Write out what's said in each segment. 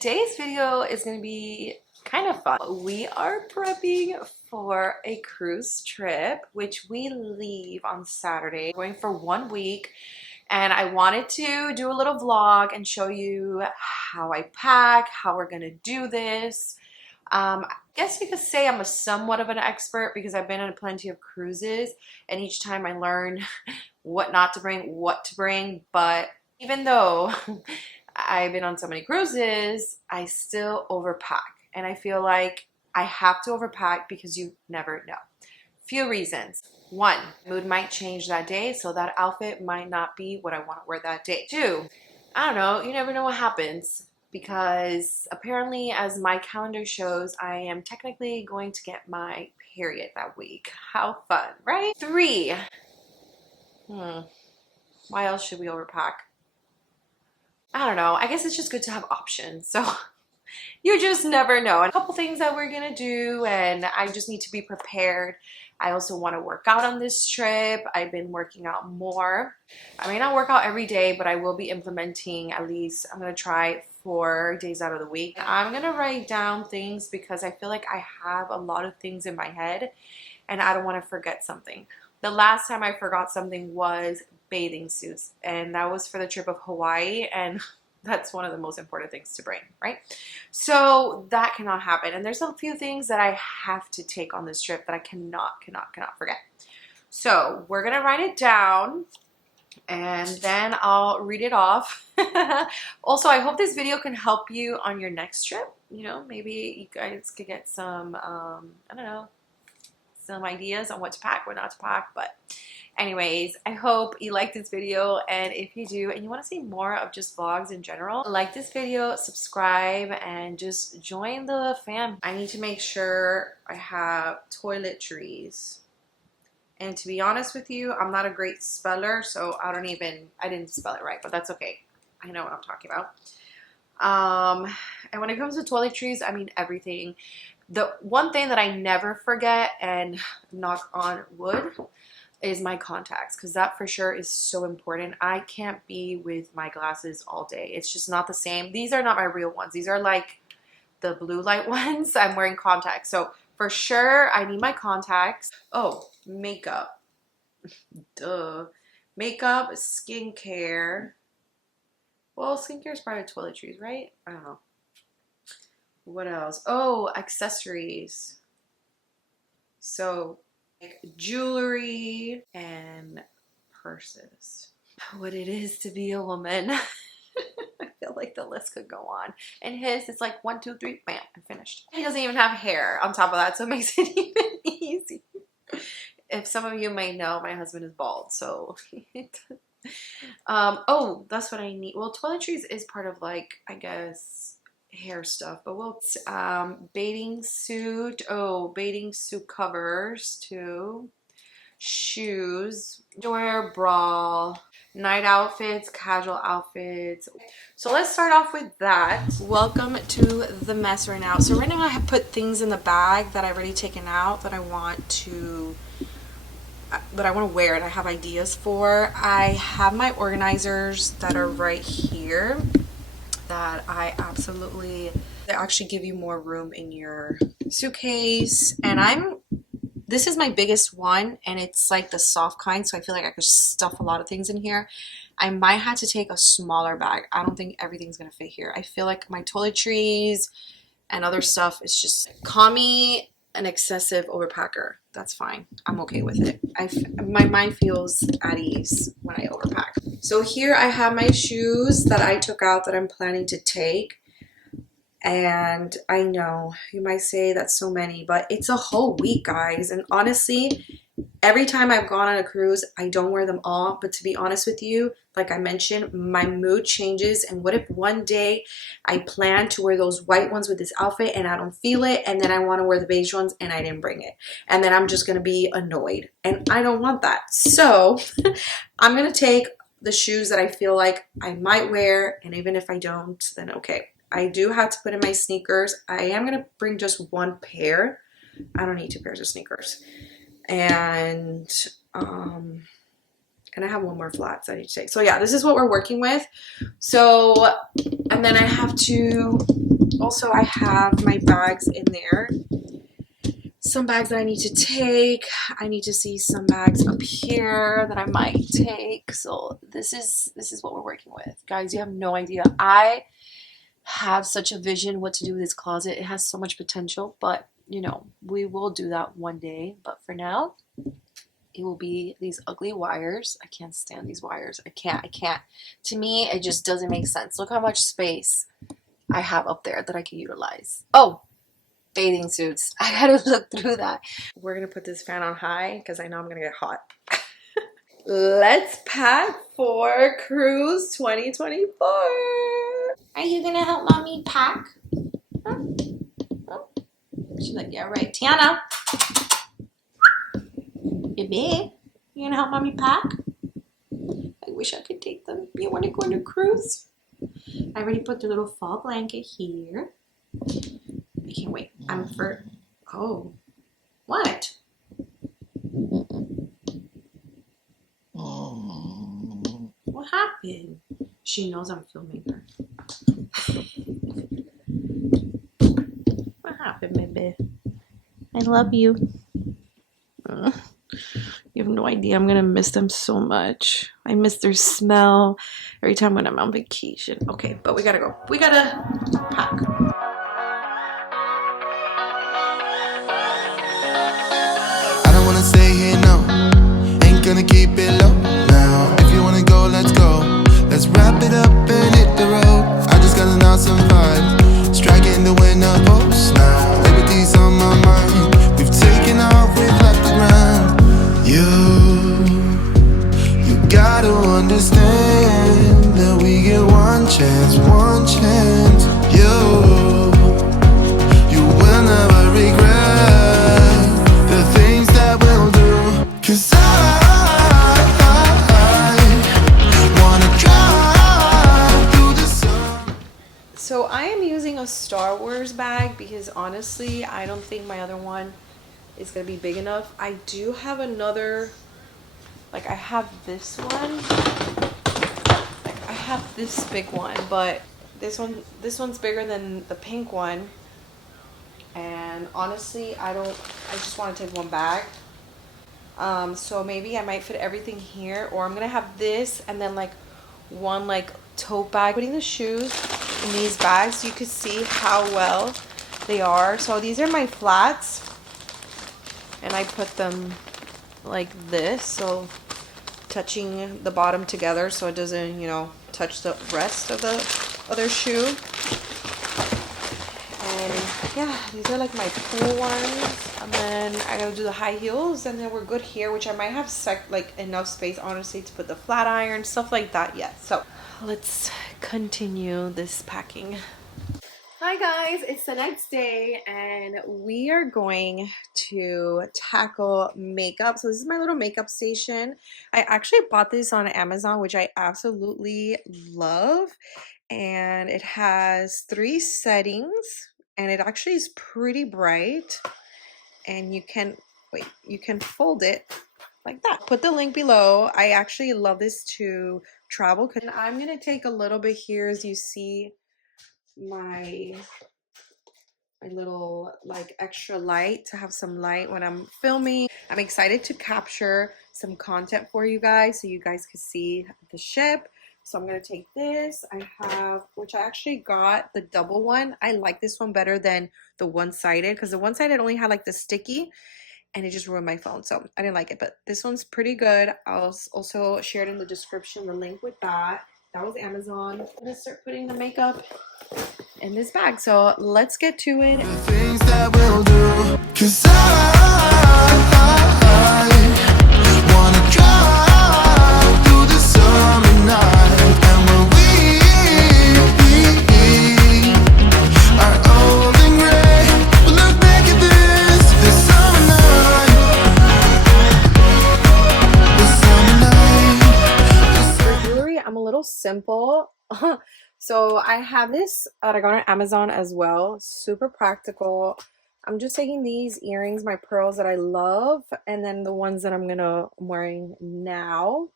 Today's video is going to be kind of fun. We are prepping for a cruise trip, which we leave on Saturday. We're going for 1 week, and I wanted to do a little vlog and show you how I pack, how we're going to do this. I guess you could say I'm somewhat of an expert because I've been on plenty of cruises, and each time I learn what not to bring, what to bring. But even though I've been on so many cruises, I still overpack. And I feel like I have to overpack because you never know. Few reasons. One, mood might change that day, so that outfit might not be what I want to wear that day. Two, I don't know, you never know what happens because apparently, as my calendar shows, I am technically going to get my period that week. How fun, right? Three, why else should we overpack? I don't know. I guess it's just good to have options. So you just never know. And a couple things that we're gonna do, and I just need to be prepared. I also want to work out on this trip. I've been working out more. I may not work out every day, but I will be implementing at least, I'm gonna try 4 days out of the week. I'm gonna write down things because I feel like I have a lot of things in my head and I don't want to forget something. The last time I forgot something was bathing suits, and that was for the trip of Hawaii, and that's one of the most important things to bring, right? So that cannot happen. And there's a few things that I have to take on this trip that I cannot forget. So we're gonna write it down and then I'll read it off. Also, I hope this video can help you on your next trip. You know, maybe you guys could get some, I don't know, some ideas on what to pack, what not to pack. But anyways, I hope you like this video, and if you do and you want to see more of just vlogs in general, like this video, subscribe, and just join the fam. I need to make sure I have toiletries. And to be honest with you, I'm not a great speller, so I didn't spell it right, but that's okay. I know what I'm talking about. And when it comes to toiletries, I mean everything. The one thing that I never forget, and knock on wood, is my contacts, because that for sure is so important. I can't be with my glasses all day. It's just not the same. These are not my real ones. These are like the blue light ones. I'm wearing contacts. So for sure, I need my contacts. Oh, makeup. Duh. Makeup, skincare. Well, skincare is part of toiletries, right? I don't know. What else? Oh, accessories. So, like jewelry and purses. What it is to be a woman. I feel like the list could go on. And his, it's like 1, 2, 3, bam, I'm finished. He doesn't even have hair on top of that, so it makes it even easy. If some of you may know, my husband is bald, so oh, that's what I need. Well, toiletries is part of, like, I guess, hair stuff, but we'll bathing suit. Oh, bathing suit covers too. Shoes, underwear, bra, night outfits, casual outfits. So let's start off with that. Welcome to the mess right now. So right now I have put things in the bag that I've already taken out that I want to wear and I have ideas for. I have my organizers that are right here that I absolutely, they actually give you more room in your suitcase. And this is my biggest one, and it's like the soft kind, so I feel like I could stuff a lot of things in here. I might have to take a smaller bag. I don't think everything's gonna fit here. I feel like my toiletries and other stuff is just, call me an excessive overpacker. That's fine. I'm okay with it. My mind feels at ease when I overpack. So here I have my shoes that I took out that I'm planning to take. And I know you might say that's so many, but it's a whole week, guys. And honestly, every time I've gone on a cruise, I don't wear them all. But to be honest with you, like I mentioned, my mood changes. And what if one day I plan to wear those white ones with this outfit and I don't feel it, and then I want to wear the beige ones and I didn't bring it, and then I'm just going to be annoyed, and I don't want that. So I'm going to take the shoes that I feel like I might wear, and even if I don't, then okay. I do have to put in my sneakers. I am going to bring just one pair. I don't need 2 pairs of sneakers. And And I have one more flats I need to take. So yeah, this is what we're working with. So, and then I have to, also I have my bags in there. Some bags that I need to take. I need to see some bags up here that I might take. So this is what we're working with. Guys, you have no idea. I have such a vision what to do with this closet. It has so much potential, but you know, we will do that one day. But for now, it will be these ugly wires. I can't stand these wires. I can't. To me, it just doesn't make sense. Look how much space I have up there that I can utilize. Oh, bathing suits. I gotta look through that. We're gonna put this fan on high because I know I'm gonna get hot. Let's pack for cruise 2024. Are you gonna help mommy pack? Huh? Huh? She's like, yeah, right. Tiana. Baby, you gonna help mommy pack? I wish I could take them. You wanna go on a cruise? I already put the little fall blanket here. I can't wait. I'm for. Oh, what? What happened? She knows I'm filming her. What happened, baby? I love you. You have no idea. I'm gonna miss them so much. I miss their smell every time when I'm on vacation. Okay, but we gotta go. We gotta pack. I don't wanna stay here, no. Ain't gonna keep it low now. If you wanna go, let's go. Let's wrap it up and hit the road. I just got an awesome vibe, striking the winner post now. Liberty's on my mind. We've taken off, we've left the ground. You gotta understand that we get one chance, one chance. You will never regret the things that we'll do. 'Cause I wanna drive through the sun. So I am using a Star Wars bag because honestly, I don't think my other one is gonna be big enough. I do have another, like I have this one. Like I have this big one, but this one's bigger than the pink one. And honestly, I just want to take one bag. So maybe I might fit everything here, or I'm gonna have this and then like one like tote bag. Putting the shoes in these bags so you could see how well they are. So these are my flats, and I put them like this, so touching the bottom together so it doesn't, you know, touch the rest of the other shoe. And yeah, these are like my cool ones. And then I gotta do the high heels, and then we're good here, which I might have like enough space honestly to put the flat iron, stuff like that yet. So let's continue this packing. Hi guys, it's the next day and we are going to tackle makeup. So this is my little makeup station. I actually bought this on Amazon, which I absolutely love. And it has 3 settings and it actually is pretty bright. And you can, you can fold it like that. Put the link below. I actually love this to travel. And I'm gonna take a little bit here as you see my little like extra light to have some light when I'm filming. I'm excited to capture some content for you guys so you guys can see the ship. So I'm gonna take this. I have, which I actually got the double one. I like this one better than the one-sided because the one-sided only had like the sticky and it just ruined my phone, so I didn't like it. But this one's pretty good. I'll also share it in the description, the link with that. That was Amazon. I'm gonna start putting the makeup in this bag, so let's get to it. The things that we'll do. 'Cause I wanna drive through the summer night. And when we are old and gray, we'll look back at this summer night. For jewelry, I'm a little simple. So I have this that I got on Amazon as well. Super practical. I'm just taking these earrings, my pearls that I love, and then the ones that I'm wearing now.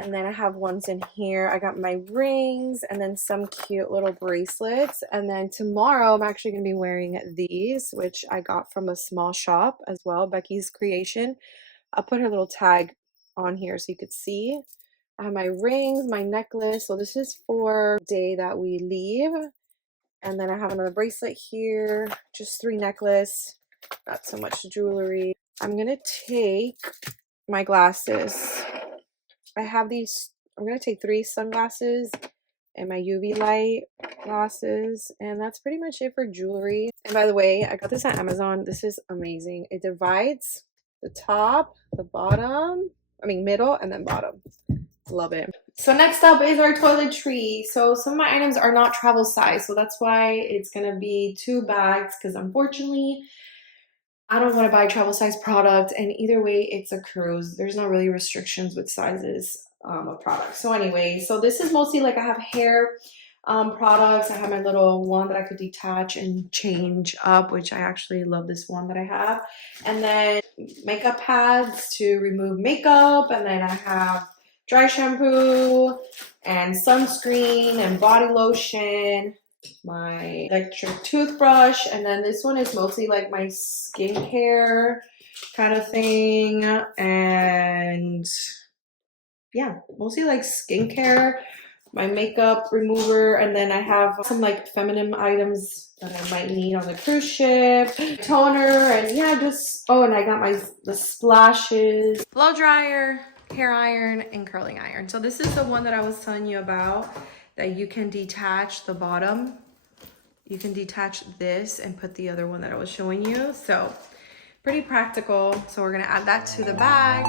And then I have ones in here. I got my rings and then some cute little bracelets. And then tomorrow I'm actually going to be wearing these, which I got from a small shop as well, Becky's Creation. I'll put her little tag on here so you could see. I have my rings, my necklace. So this is for the day that we leave. And then I have another bracelet here, just 3 necklaces, not so much jewelry. I'm going to take my glasses. I have these, I'm going to take 3 sunglasses and my UV light glasses, and that's pretty much it for jewelry. And by the way, I got this on Amazon. This is amazing. It divides the top, the bottom, middle, and then bottom. Love it. So next up is our toiletry. So some of my items are not travel size, so that's why it's going to be 2 bags, because unfortunately, I don't want to buy travel size product, and either way, it's a cruise. There's not really restrictions with sizes of products. So anyway, so this is mostly like I have hair products. I have my little one that I could detach and change up, which I actually love this one that I have. And then makeup pads to remove makeup. And then I have dry shampoo and sunscreen and body lotion, my electric toothbrush, and then this one is mostly like my skincare kind of thing, and yeah, mostly like skincare, my makeup remover, and then I have some like feminine items that I might need on the cruise ship, toner, and yeah, just, oh, and I got the splashes, blow dryer, hair iron, and curling iron. So this is the one that I was telling you about, that you can detach the bottom. You can detach this and put the other one that I was showing you. So pretty practical. So we're gonna add that to the bag.